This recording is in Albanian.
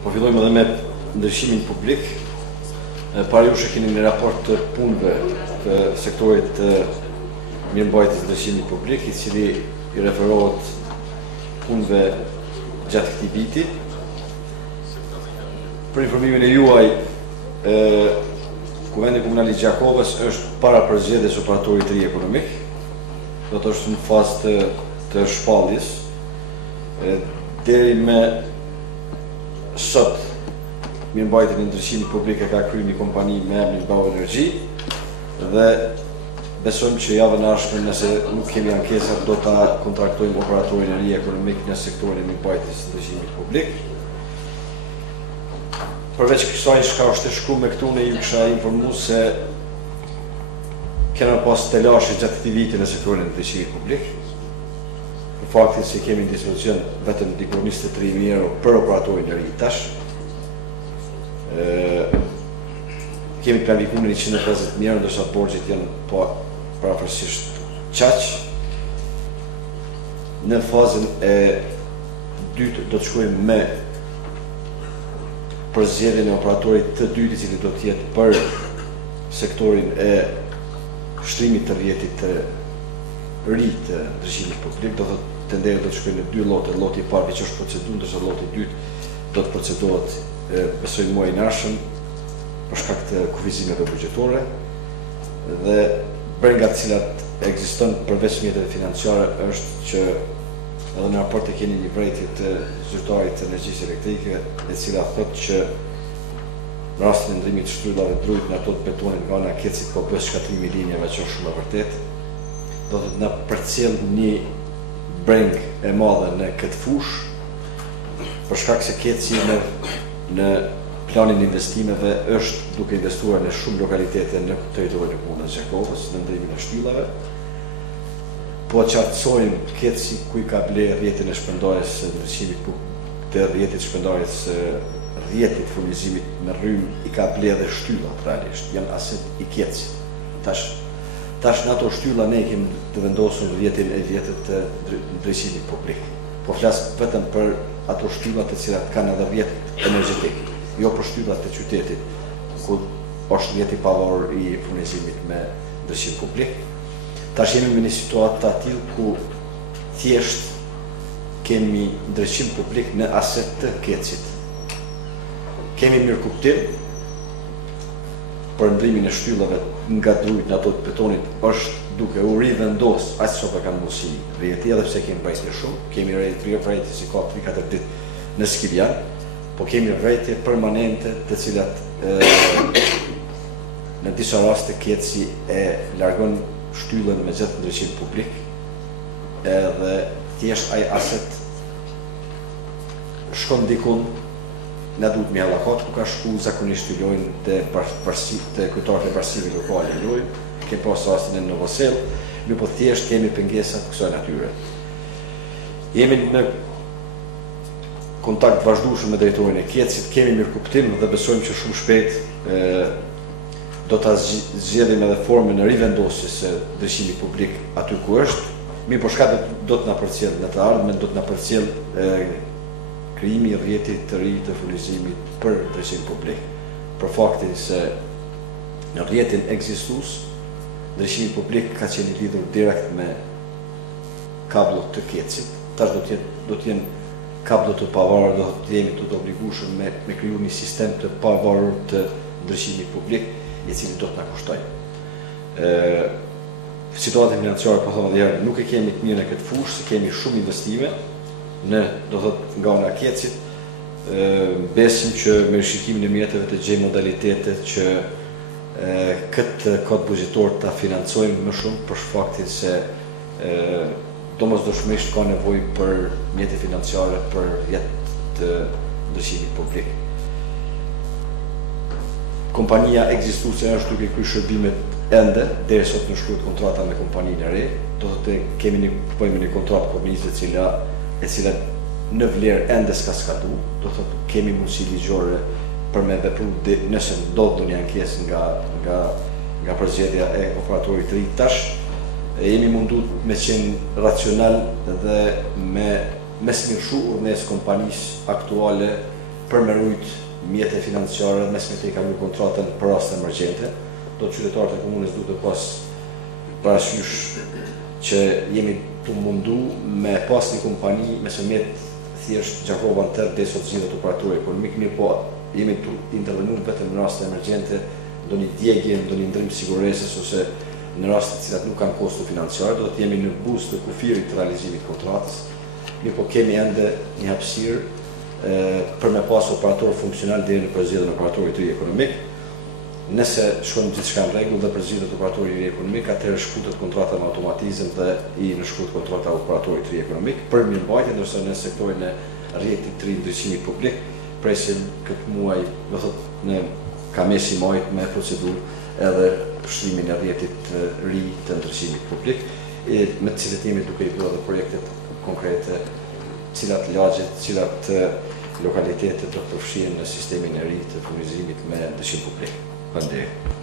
Po fillojmë edhe me ndryshimin publik. Para jush keni një raport të punëve të sektorit të mirëmbajtjes ndryshimit publik, I cili I referohet punëve gjatë këtij viti. Për informimin e juaj, Kuvendi Komunal I Gjakovës është para përzgjedhjes operatorit të ri ekonomik. Do të është në fazë të shpalljes. Deri me sot, mirëmbajtjen e ndryshimit publik ka kryer një kompani me emrin Bau Energy dhe besojmë që javën e ardhshme, nëse nuk kemi ankesa, do ta kontraktojmë operatorin e ri ekonomik në sektorin e mirëmbajtjes së ndryshimit publik. Përveç kësaj çka është e shkruar me këtu, ne ju kisha informuar se kena pas telashe gjatë këtij viti në sektorin e ndryshimit publik. Për faktin se kemi në dispozicion vetëm diku 23.000 euro për operatorin e ri tash. Kemi planifikuar 150.000 euro, ndërsa borxhet janë parafërsisht qaq. Në fazën e dytë do të shkojmë me përzgjedhjen e operatorit të dytë, I cili do të jetë për sektorin e shtrimit të rrjetit të ri të ndryshimit publik. Do thotë tenderi do të shkojë në dy llote. Lloti I parë që është procedurë, ndërsa lloti I dytë do të procedohet besoj muajin e ardhshëm për shkak të kufizimeve buxhetore dhe brenga të cilat ekziston përveç mjeteve financiare është që edhe në raport e keni një vërejtje të zyrtarit të energjisë elektrike, e cila thotë që në rastin e ndrimit të shtryllave drujt në ato të betonit nga ana Kecit po bëhet shkatrimi I linjave, që është shumë e vërtet. Do të na përcjell një breng e madhe në këtë fushë, për shkak se Keci në planin e investimeve është duke investuar në shumë lokalitete në territorin e Komunës së Gjakovës në ndrimin e shtyllave. Po qartësojmë Keci ku I ka ble rrjetin e shpërndarjes së ndryshimit të rrjetit shpërndarjes rrjetit furnizimit me rrymë I ka ble dhe shtyllat realisht, janë aset I Kecit. Tash në ato shtylla ne kemi të vendosur rrjetin e vjetët të ndryshimit publik. Po flas vetëm për ato shtyllat të cilat kanë edhe rrjet energjetik, jo për shtyllat të qytetit, ku është rrjeti pavarur I furnizimit me ndryshim publik. Tash jemi në një situatë të tillë ku thjesht kemi ndryshim publik në aset të Kecit. Kemi mirëkuptim për ndrimin e shtyllave nga drujt në ato të betonit është duke u rivendos aq sa ka mundësi rrjeti, edhe pse kemi pajisje shumë, kemi rrjete si ka 3-4 ditë në Skivjan, po kemi rrjete permanente të cilat në disa raste Keci e largon shtyllën me gjithë ndryshim publik, edhe thjesht ai aset shkon dikun, na duhet me hallakat ku ka shku, zakonisht I lojnë të kujtarët e parsive lokale I lojnë, kemi pas rastin e Novosel, ne po thjesht kemi pengesa të kësaj natyre. Jemi në kontakt vazhdueshëm me drejtorin e Kecit, kemi mirëkuptim dhe besojmë që shumë shpejt do ta zgjedhim edhe formën e rivendosjes së ndryshimit publik aty ku është. Mirë, por çka do të na përcjell në të ardhmen, do të na përcjell krijimi I rrjetit të ri të furnizimit për ndryshim publik. Për faktin se në rrjetin ekzistues, ndryshimi publik ka qenë I lidhur direkt me kablot të Kecit. Tash do të jenë kablot të pavarur, do të jemi të obligueshëm me kriju një sistem të pavarur të ndryshimit publik, I cili do të na kushtojë. Situata financiare, po them edhe herë, nuk e kemi të mirë në këtë fushë, se kemi shumë investime do thotë nga ana Kecit. Besim që me rishikimin e mjeteve të gjejmë modalitete që këtë kod buxhetor ta financojmë më shumë, për faktin se domosdoshmërisht ka nevojë për mjete financiare për rrjet të ndryshimit publik. Kompania ekzistuese është duke kryer shërbimet ende, deri sot në shkruhet kontrata me kompaninë e re, do të kemi një kontratë komuniste e cila në vlerë ende s'ka skatu, do të kemi mundësi ligjore për me vepru nëse ndodh ndonjë ankesë nga përzgjedhja e operatorit të ri. Tash jemi mundu me qenë racional dhe me smirëshu urnes kompanisë aktuale për me rujt mjete financiare mes me te kalu kontratën për raste emergjente, do të qytetarët e komunës duke pas parasysh që jemi të mundu me pas një kompani me së mjetë thjesht Gjakova në tërë dhe sot zgjidhet operatori ekonomik, mirë po jemi të intervenu vetëm në raste emergjente, do një djegje, do një ndrim siguresës ose në raste cilat nuk kanë kostu financiare, do të jemi në buzë të kufirit të realizimit kontratës, mirë po kemi ende një hapësirë për me pas operator funksional deri në përzgjedhjen e operatorit të ekonomik. Nëse shkon gjithçka në rregull dhe përzgjedhet operatori i ekonomik, atëherë shkutet kontrata me automatizëm dhe i nënshkruhet kontrata operatori i ekonomik për mirëmbajtje, ndërsa në sektorin e rrjetit të ri ndryshimit publik presim këtë muaj, do thotë në kamesi majt me procedurë edhe pështrimin e rrjetit të ri të ndryshimit publik, me të cilët jemi duke i bërë edhe projektet konkrete, cilat lagjet, cilat lokalitetet do të përfshihen në sistemin e ri të furnizimit me ndryshim publik. Faleminderit.